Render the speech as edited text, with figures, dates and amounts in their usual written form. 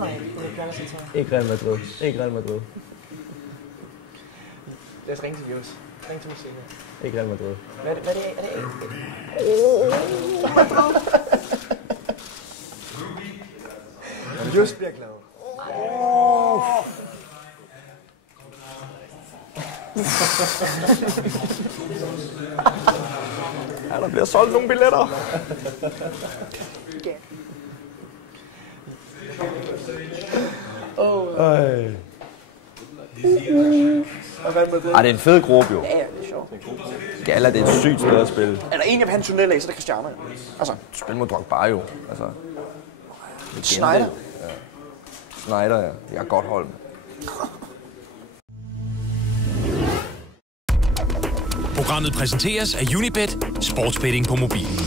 Nej, det er sige Ikke Real Madrid. Ikke Real Madrid. Lad os ringe til Jus. Ring til Jus. Ikke Real Madrid. Hvad er det? Er det Madrid? Jus bliver glad. Ja, der bliver solgt nogle billetter. Det er en fed gruppe jo. Ja, det er sjovt. Gala, det er et sygt sted at spille. Er der en af hans tunneller, så er det Cristiano. Altså, Spil mod Drogba jo. Altså, Schneider. Ja. Schneider, ja. Det er godt hold. Programmet præsenteres af Unibet, sportsbetting på mobilen.